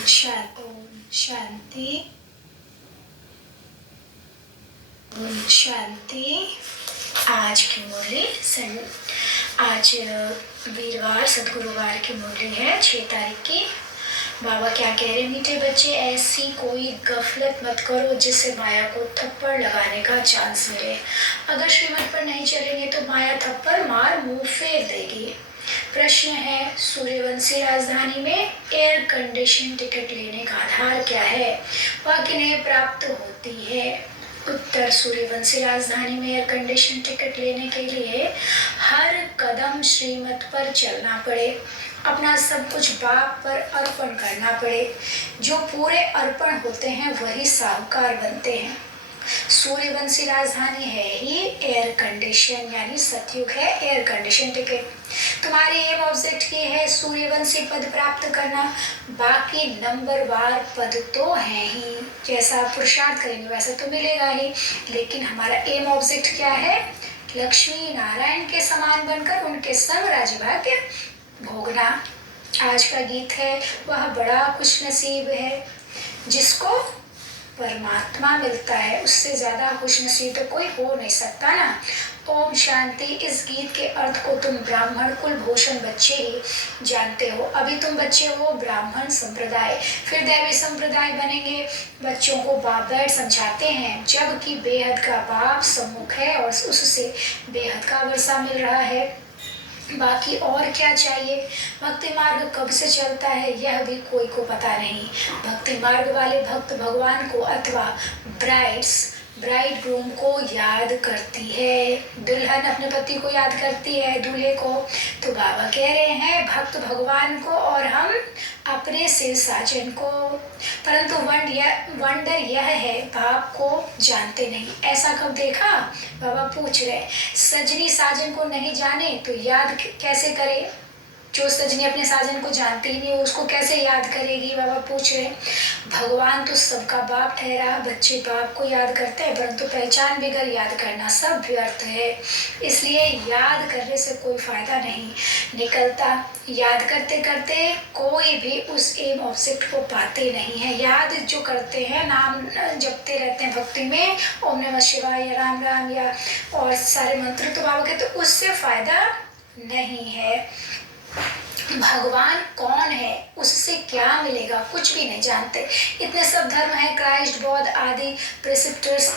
शांति। ओम शांति। आज की मुरली आज वीरवार सद्गुरुवार की मुरली है 6 तारीख की। बाबा क्या कह रहे, मीठे बच्चे, ऐसी कोई गफलत मत करो जिससे माया को थप्पड़ लगाने का चांस मिले। अगर श्रीमत पर नहीं चलेंगे तो माया थप्पड़ मार मुंह फेर देगी। प्रश्न है, सूर्यवंशी राजधानी में एयर कंडीशन टिकट लेने का आधार क्या है? वह किन्हें प्राप्त होती है? उत्तर, सूर्यवंशी राजधानी में एयर कंडीशन टिकट लेने के लिए हर कदम श्रीमत पर चलना पड़े, अपना सब कुछ बाप पर अर्पण करना पड़े। जो पूरे अर्पण होते हैं वही साहूकार बनते हैं। सूर्यवंशी राजधानी है ही एयर कंडीशन, यानी सतयुग है एयर कंडीशन टिकट। तुम्हारी एम ऑब्जेक्ट की है सूर्यवंशी पद प्राप्त करना, बाकी नंबरवार पद तो है ही। जैसा पुरुषार्थ करेंगे वैसा तो मिलेगा ही, लेकिन हमारा एम ऑब्जेक्ट क्या है? लक्ष्मी नारायण के समान बनकर उनके संग राज्य भाग्य भोगना। आज का गीत है, वह बड़ा खुश नसीब है जिसको परमात्मा मिलता है, उससे ज्यादा खुश नसीब तो कोई हो नहीं सकता ना। ओम शांति। इस गीत के अर्थ को तुम ब्राह्मण कुल भूषण बच्चे ही जानते हो। अभी तुम बच्चे हो ब्राह्मण संप्रदाय, फिर दैवी संप्रदाय बनेंगे। बच्चों को बाप बैठ समझाते हैं, जबकि बेहद का बाप सम्मुख है और उससे बेहद का वर्षा मिल रहा है। बाकी और क्या चाहिए? भक्ति मार्ग कब से चलता है यह भी कोई को पता नहीं। भक्ति मार्ग वाले भक्त भगवान को अथवा ब्राइड ग्रूम को याद करती है, दुल्हन अपने पति को याद करती है, दूल्हे को। तो बाबा कह रहे हैं भक्त भगवान को और हम अपने से साजन को। परंतु वंडर यह है, बाप को जानते नहीं। ऐसा कब देखा? बाबा पूछ रहे, सजनी साजन को नहीं जाने तो याद कैसे करे? जो सजनी अपने साजन को जानती ही नहीं उसको कैसे याद करेगी? बाबा पूछ रहे, भगवान तो सबका बाप ठहरा, बच्चे बाप को याद करते हैं, परंतु पहचान बिगर याद करना सब व्यर्थ है। इसलिए याद करने से कोई फायदा नहीं निकलता। याद करते करते कोई भी उस एम ऑब्जेक्ट को पाते नहीं है। याद जो करते हैं, नाम जपते रहते हैं भक्ति में, ओम नमः शिवाय या राम राम या और सारे मंत्र, तो बाबा कहते उससे फायदा नहीं है। भगवान कौन है, उससे क्या मिलेगा, कुछ भी नहीं जानते। इतने सब धर्म है, क्राइस्ट, बौद्ध आदि प्रेसिप्टर्स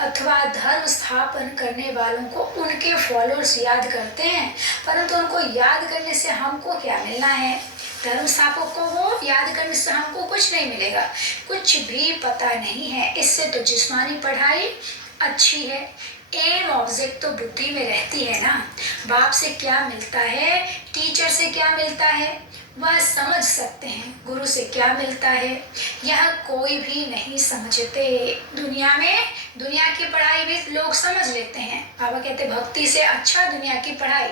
अथवा धर्म स्थापन करने वालों को उनके फॉलोअर्स याद करते हैं, परंतु उनको याद करने से हमको क्या मिलना है? धर्म स्थापकों को याद करने से हमको कुछ नहीं मिलेगा, कुछ भी पता नहीं है। इससे तो जिस्मानी पढ़ाई अच्छी है। एम ऑब्जेक्ट तो बुद्धि में रहती है ना। बाप से क्या मिलता है, टीचर से क्या मिलता है, वह समझ सकते हैं। गुरु से क्या मिलता है, यह कोई भी नहीं समझते। दुनिया की पढ़ाई भी लोग समझ लेते हैं। बाबा कहते भक्ति से अच्छा दुनिया की पढ़ाई।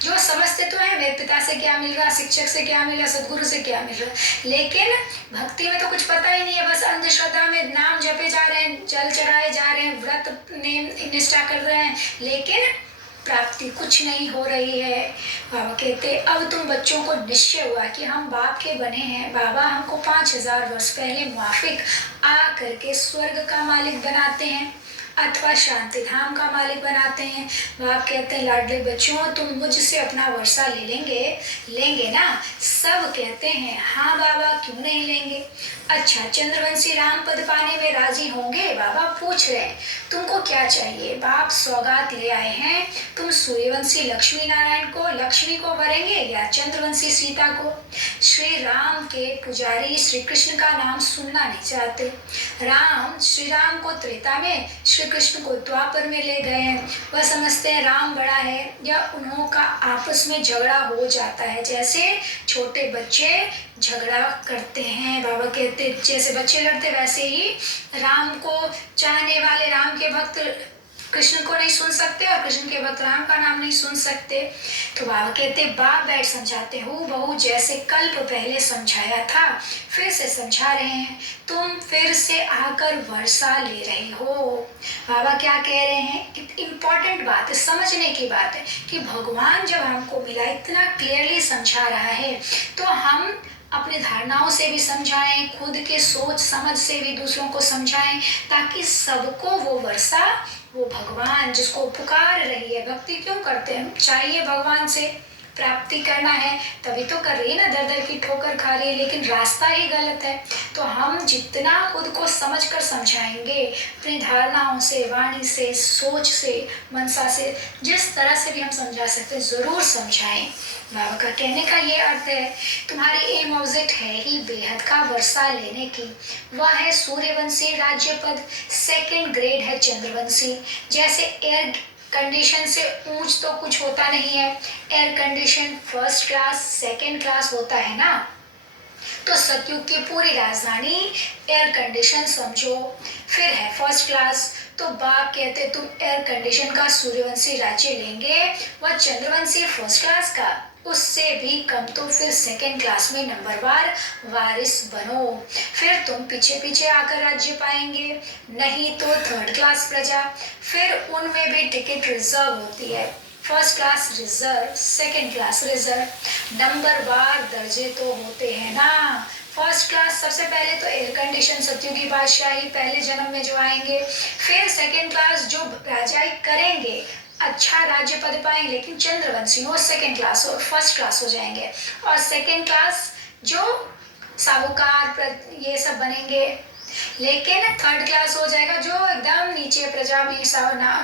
जो समझते तो है मेरे पिता से क्या मिल रहा, शिक्षक से क्या मिल रहा, सदगुरु से क्या मिल रहा, लेकिन भक्ति में तो कुछ पता ही नहीं है। बस अंधश्रद्धा में नाम जपे जा रहे हैं, जल चढ़ाए जा रहे हैं, व्रत निष्ठा कर रहे हैं, लेकिन प्राप्ति कुछ नहीं हो रही है। बाबा कहते अब तुम बच्चों को निश्चय हुआ कि हम बाप के बने हैं। बाबा हमको 5000 वर्ष पहले मुआफिक आ करके स्वर्ग का मालिक बनाते हैं अथवा शांति धाम का मालिक बनाते हैं। बाप कहते हैं लाडले बच्चों, तुम मुझसे अपना वर्षा लेंगे ना? सब कहते हैं हाँ बाबा, क्यों नहीं लेंगे। अच्छा, चंद्रवंशी राम पद पाने में राजी होंगे? बाबा पूछ रहे हैं तुमको क्या चाहिए? बाप सौगात ले आए हैं, तुम सूर्यवंशी लक्ष्मी नारायण को, लक्ष्मी को वरेंगे या चंद्रवंशी सीता को? श्री राम के पुजारी श्री कृष्ण का नाम सुनना नहीं चाहते। श्री राम को त्रेता में, श्री कृष्ण को द्वापर में ले गए हैं। वह समझते हैं राम बड़ा है, या उन्हों का आपस में झगड़ा हो जाता है, जैसे छोटे बच्चे झगड़ा करते हैं। बाबा कहते जैसे बच्चे लड़ते वैसे ही राम को चाहने वाले, राम के भक्त कृष्ण को नहीं सुन सकते और कृष्ण के भक्त राम का नाम नहीं सुन सकते। तो बाबा कहते बाप बैठ समझाते हो बहु, जैसे कल्प पहले समझाया था फिर से समझा रहे हैं। तुम फिर से आकर वर्षा ले रहे हो। बाबा क्या कह रहे हैं कि इम्पोर्टेंट बात है, समझने की बात है कि भगवान जब हमको मिला, इतना क्लियरली समझा रहा है, तो हम अपने अपनी धारणाओं से भी समझाएं, खुद के सोच समझ से भी दूसरों को समझाएं, ताकि सबको वो वर्षा, वो भगवान जिसको पुकार रही है, भक्ति क्यों करते हैं, चाहिए भगवान से प्राप्ति करना है, तभी तो कर रही है ना, दर दर की ठोकर खा रही है, लेकिन रास्ता ही गलत है। तो हम जितना खुद को समझकर समझाएंगे, अपनी धारणाओं से, वाणी से, सोच से, मनसा से, जिस तरह से भी हम समझा सकते हैं जरूर समझाएं। बाबा का कहने का ये अर्थ है, तुम्हारी एम ऑब्जेक्ट है ही बेहद का वर्षा लेने की, वह है सूर्यवंशी राज्य पद, सेकेंड ग्रेड है चंद्रवंशी। जैसे एयर कंडीशन से ऊंच तो कुछ होता नहीं है, air condition first class second class होता है ना, तो सतयुग की पूरी राजधानी एयर कंडीशन समझो, फिर है फर्स्ट क्लास। तो बाप कहते तुम एयर कंडीशन का सूर्यवंशी राज्य लेंगे, वह चंद्रवंशी फर्स्ट क्लास का, उससे भी कम तो फिर सेकेंड क्लास में नंबरवार वारिस बनो, फिर तुम पीछे पीछे आकर राज्य पाएंगे, नहीं तो थर्ड क्लास प्रजा, फिर उनमें भी टिकट रिजर्व होती है, first class reserve, second class reserve, नंबरवार दर्जे तो होते हैं ना। फर्स्ट क्लास सबसे पहले तो एयर कंडीशन सतयुगी बादशाही पहले जन्म में जो आएंगे, फिर सेकेंड क्लास जो राजाई करेंगे, अच्छा राज्य पद पाएंगे, लेकिन चंद्रवंशी वो सेकेंड क्लास और फर्स्ट क्लास हो जाएंगे, और सेकेंड क्लास जो साहूकार ये सब बनेंगे, लेकिन थर्ड क्लास हो जाएगा जो एकदम नीचे प्रजा में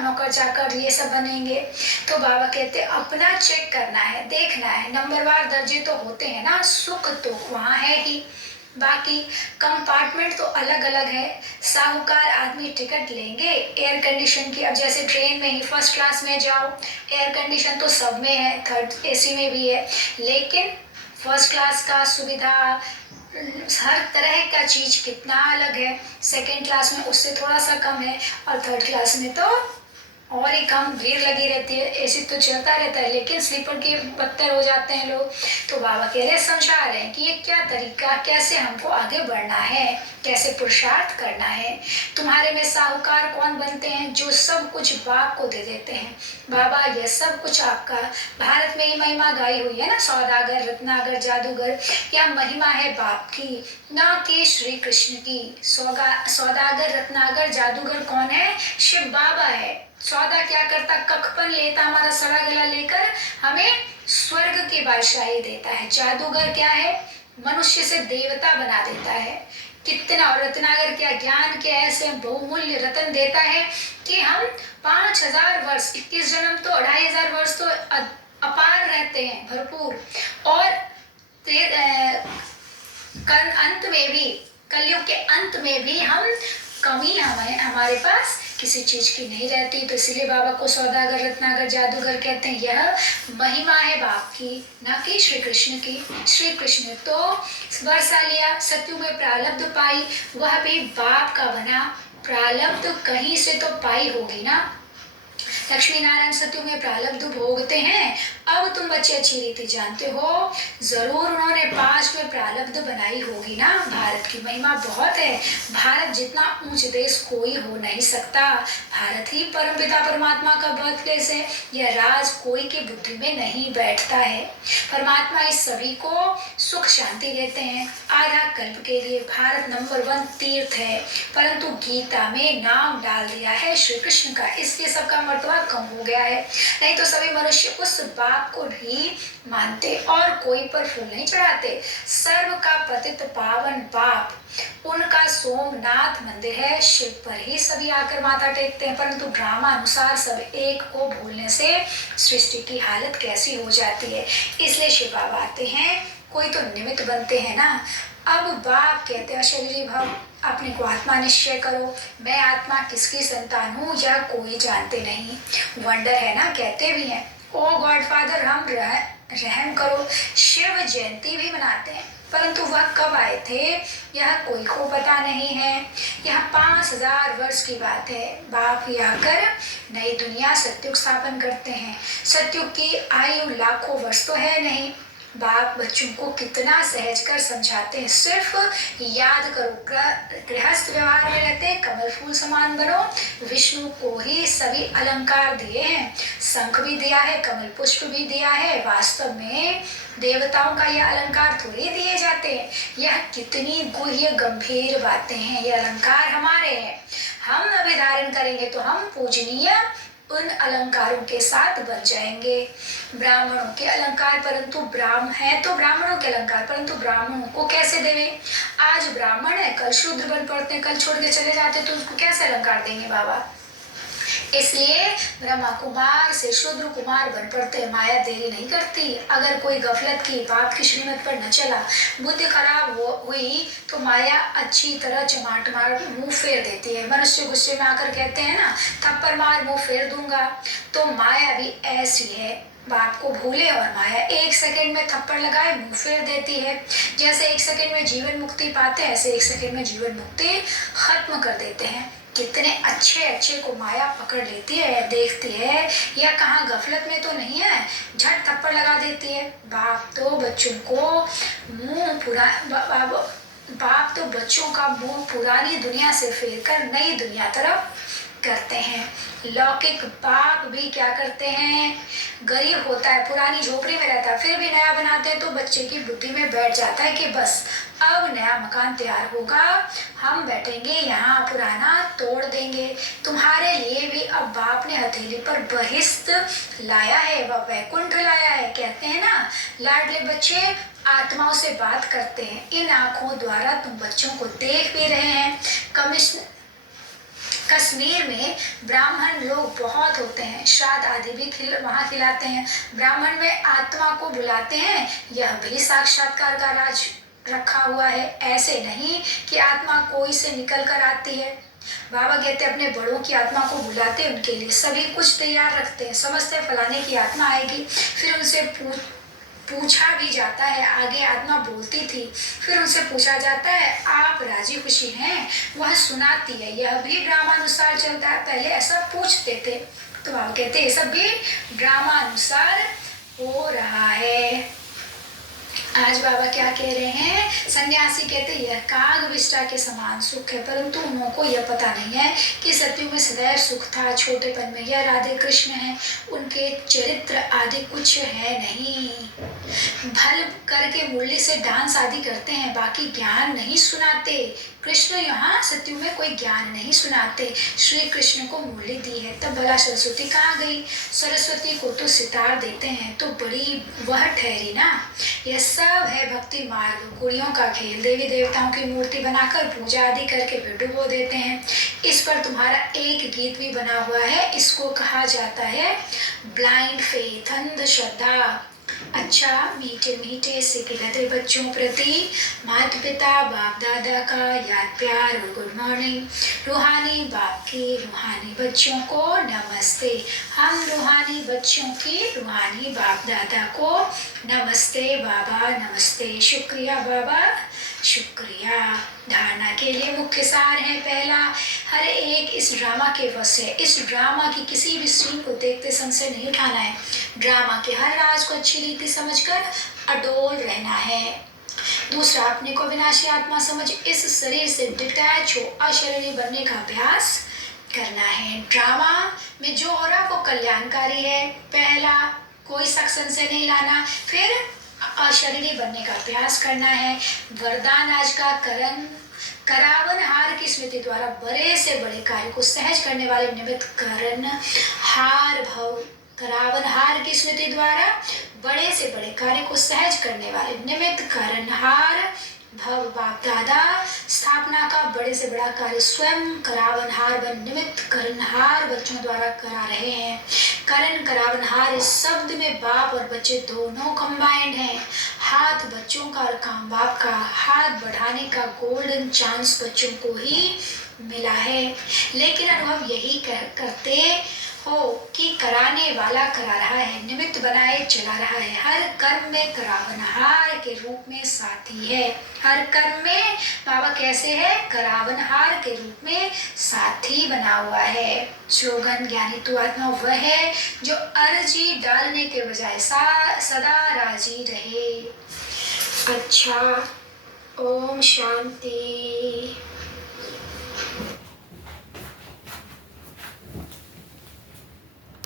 नौकर चाकर ये सब बनेंगे। तो बाबा कहते अपना चेक करना है, देखना है, नंबरवार दर्जे तो होते हैं ना, सुख तो वहाँ है ही, बाकी कंपार्टमेंट तो अलग अलग है। साहूकार आदमी टिकट लेंगे एयर कंडीशन की, अब जैसे ट्रेन में ही फर्स्ट क्लास में जाओ, एयर कंडीशन तो सब में है, थर्ड एसी में भी है, लेकिन फर्स्ट क्लास का सुविधा हर तरह का चीज कितना अलग है, सेकेंड क्लास में उससे थोड़ा सा कम है, और थर्ड क्लास में तो और ही कम भीड़ लगी रहती है, एसी तो चलता रहता है, लेकिन स्लीपर के बदतर हो जाते हैं लोग। तो बाबा कह रहे समझा रहे हैं कि ये क्या तरीका, कैसे हमको आगे बढ़ना है, कैसे पुरुषार्थ करना है। तुम्हारे में साहूकार कौन बनते हैं, जो सब कुछ बाप को दे देते हैं, बाबा ये सब कुछ आपका। भारत में ही महिमा गाई हुई है ना, सौदागर रत्नागर जादूगर, या महिमा है बाप की, ना कि श्री कृष्ण की। सौदागर रत्नागर जादूगर कौन है, शिव बाबा है। सौदा क्या करता, कखपन लेता हमारा सड़ा गला लेकर हमें स्वर्ग की बादशाही देता है। जादूगर क्या है, मनुष्य से देवता बना देता है। कितना, और रत्नागर क्या, ज्ञान के ऐसे बहुमूल्य रतन देता है कि हम 5000 वर्ष, 21 जन्म तो 2500 वर्ष तो अपार रहते हैं, भरपूर, और अंत में भी, कलयुग के अंत में भी हम कमी हमारे पास किसी चीज की नहीं रहती। तो इसलिए बाबा को सौदागर रत्नागर जादूगर कहते हैं। यह महिमा है बाप की, ना कि श्री कृष्ण की। श्री कृष्ण तो वर्षा लिया, सत्यु में प्रारब्ध पाई, वह भी बाप का बना, प्रारब्ध कहीं से तो पाई होगी ना। लक्ष्मी नारायण सत्यु में प्रारब्ध भोगते हैं। अब तुम बच्चे अच्छी रीति जानते हो, जरूर उन्होंने पास में प्रारब्ध बनाई होगी ना। भारत की महिमा बहुत है, भारत जितना ऊंच देश कोई हो नहीं सकता। भारत ही परमपिता परमात्मा का बर्थ प्लेस है, यह राज कोई की बुद्धि में नहीं बैठता है। परमात्मा इस सभी को सुख शांति देते हैं। आधा कल्प के लिए भारत नंबर 1 तीर्थ है, परंतु गीता में नाम डाल दिया है श्री कृष्ण का, इसलिए सबका मर्तबा कम हो गया है। नहीं तो सभी मनुष्य उस बाप को ही मानते और कोई पर फूल नहीं चढ़ाते। सर्व का पतित पावन बाप, उनका सोमनाथ मंदिर है, शिव पर ही सभी आकर माथा टेकते हैं। परंतु ड्रामा अनुसार सब एक को भूलने से सृष्टि की हालत कैसी हो जाती है। इसलिए शिव बाबा आते हैं, कोई तो निमित्त बनते हैं ना। अब बाप कहते हैं शरीरी भव, अपने को आत्मा निश्चय करो। मैं आत्मा किसकी संतान हूँ यह कोई जानते नहीं। वंडर है ना, कहते भी हैं ओ गॉडफादर हम रहम करो। शिव जयंती भी मनाते हैं, परंतु वह कब आए थे यह कोई को पता नहीं है। यह 5000 वर्ष की बात है। बाप ही आकर नई दुनिया सत्युग स्थापन करते हैं। सत्युग की आयु लाखों वर्ष तो है नहीं, बाप बच्चों को कितना सहज कर समझाते हैं। सिर्फ याद करो, गृहस्थ व्यवहार में रहते कमल फूल समान बनो। विष्णु को ही सभी अलंकार दिए हैं, शंख भी दिया है, कमल पुष्प भी दिया है। वास्तव में देवताओं का यह अलंकार थोड़े दिए जाते हैं। यह कितनी गुह्य गंभीर बातें हैं। यह अलंकार हमारे हैं, हम अभी धारण करेंगे तो हम पूजनीय उन अलंकारों के साथ बन जाएंगे। ब्राह्मणों के अलंकार, परंतु ब्राह्मण है तो ब्राह्मणों के अलंकार, परंतु ब्राह्मणों को कैसे देवे? आज ब्राह्मण है, कल शूद्र बन पड़ते हैं, कल छोड़ के चले जाते, तो उसको कैसे अलंकार देंगे बाबा? इसलिए ब्रह्मा कुमार से शूद्र कुमार बन पड़ते। माया देरी नहीं करती। अगर कोई गफलत की, बाप की श्रीमत पर न चला, बुद्धि खराब हुई तो माया अच्छी तरह चमाट मार मुंह फेर देती है। मनुष्य गुस्से में आकर कहते हैं ना, थप्पड़ मार मुंह फेर दूंगा, तो माया भी ऐसी है। बाप को भूले और माया 1 सेकंड में थप्पड़ लगाए मुंह फेर देती है। जैसे 1 सेकंड में जीवन मुक्ति पाते हैं, ऐसे 1 सेकंड में जीवन मुक्ति खत्म कर देते हैं। कितने अच्छे अच्छे को माया पकड़ लेती है, देखती है या कहाँ गफलत में तो नहीं है, झट थप्पड़ लगा देती है। बाप तो बच्चों का मुंह पुरानी दुनिया से फेर कर नई दुनिया तरफ करते हैं। लौकिक बाप भी क्या करते हैं, गरीब होता है, पुरानी झोपड़ी में रहता है, फिर भी नया बनाते हैं तो बच्चे की बुद्धि में बैठ जाता है कि बस अब नया मकान तैयार होगा, हम बैठेंगे यहाँ, पुराना तोड़ देंगे। तुम्हारे लिए भी अब बाप ने हथेली पर बहिष्ठ लाया है, वह वैकुंठ लाया है। कहते हैं ना, लाडले बच्चे आत्माओं से बात करते हैं। इन आंखों द्वारा तुम बच्चों को देख भी रहे हैं। कश्मीर में ब्राह्मण लोग बहुत होते हैं, श्राद्ध आदि भी वहाँ खिलाते हैं। ब्राह्मण में आत्मा को बुलाते हैं, यह भी साक्षात्कार का राज रखा हुआ है। ऐसे नहीं कि आत्मा कोई से निकल कर आती है। बाबा कहते अपने बड़ों की आत्मा को बुलाते, उनके लिए सभी कुछ तैयार रखते हैं। समझते फलाने की आत्मा आएगी, फिर उनसे पूछा भी जाता है। आगे आत्मा बोलती थी, फिर उनसे पूछा जाता है आप राजी खुशी हैं, वह सुनाती है। यह भी ड्रामानुसार चलता है। पहले ऐसा पूछते थे, तो बाबा कहते ये सब भी ड्रामानुसार हो रहा है। आज बाबा क्या कह रहे हैं, सन्यासी कहते यह काग विष्टा के समान सुख है, परंतु उनको यह पता नहीं है कि सत्युग में सदैव सुख था। छोटेपन में यह राधे कृष्ण है, उनके चरित्र आदि कुछ है नहीं। भल करके मुरली से डांस आदि करते हैं, बाकी ज्ञान नहीं सुनाते। कृष्ण यहाँ सत्युग में कोई ज्ञान नहीं सुनाते। श्री कृष्ण को मुरली दी है, तब भला सरस्वती कहाँ गई? सरस्वती को तो सितार देते हैं तो बड़ी वह ठहरी ना। यह सब है भक्ति मार्ग, कुड़ियों का खेल। देवी देवताओं की मूर्ति बनाकर पूजा आदि करके फिर डुबो देते हैं। इस पर तुम्हारा एक गीत भी बना हुआ है, इसको कहा जाता है ब्लाइंड फेथ, अंध श्रद्धा। अच्छा मीठे मीठे से खिलते बच्चों प्रति माता पिता बाप दादा का याद प्यार और गुड मॉर्निंग। रूहानी बाप की रूहानी बच्चों को नमस्ते। हम रूहानी बच्चों की रूहानी बाप दादा को नमस्ते बाबा, नमस्ते। शुक्रिया बाबा, शुक्रिया। धारणा के लिए मुख्य सार है। पहला, हर एक इस ड्रामा के वश है। इस ड्रामा की किसी भी सीन को देखते संशय नहीं उठाना है। ड्रामा के हर राज को अच्छी रीति समझकर अडोल रहना है। दूसरा, अपने को विनाशी आत्मा समझ इस शरीर से डिटैच हो अशरीरी बनने का अभ्यास करना है। ड्रामा में जो हो रहा वो कल्याणकारी है। पहला, कोई शक संशय नहीं लाना। फिर अशरीरी बनने का अभ्यास करना है। वरदान आज का करावन हार की स्मृति द्वारा बड़े से बड़े कार्य को सहज करने वाले निमित्त करण हार भव। करावन हार की स्मृति द्वारा बड़े से बड़े कार्य को सहज करने वाले निमित्त करण हार भव। बाप दादा स्थापना का बड़े से बड़ा कार्य स्वयं करावनहार व निमित्त करणहार बच्चों द्वारा करा रहे हैं। करण करावनहार इस शब्द में बाप और बच्चे दोनों कंबाइंड हैं। हाथ बच्चों का और काम बाप का। हाथ बढ़ाने का गोल्डन चांस बच्चों को ही मिला है, लेकिन अनुभव यही करते हो कि कराने वाला करा रहा है, निमित्त बनाए चला रहा है, हर कर्म में करावनहार के रूप में साथी है। हर कर्म में बाबा कैसे है? करावनहार के रूप में साथी बना हुआ है। श्लोगन ज्ञानी तू आत्मा वह है जो अर्जी डालने के बजाय सदा राजी रहे। अच्छा, ओम शांति।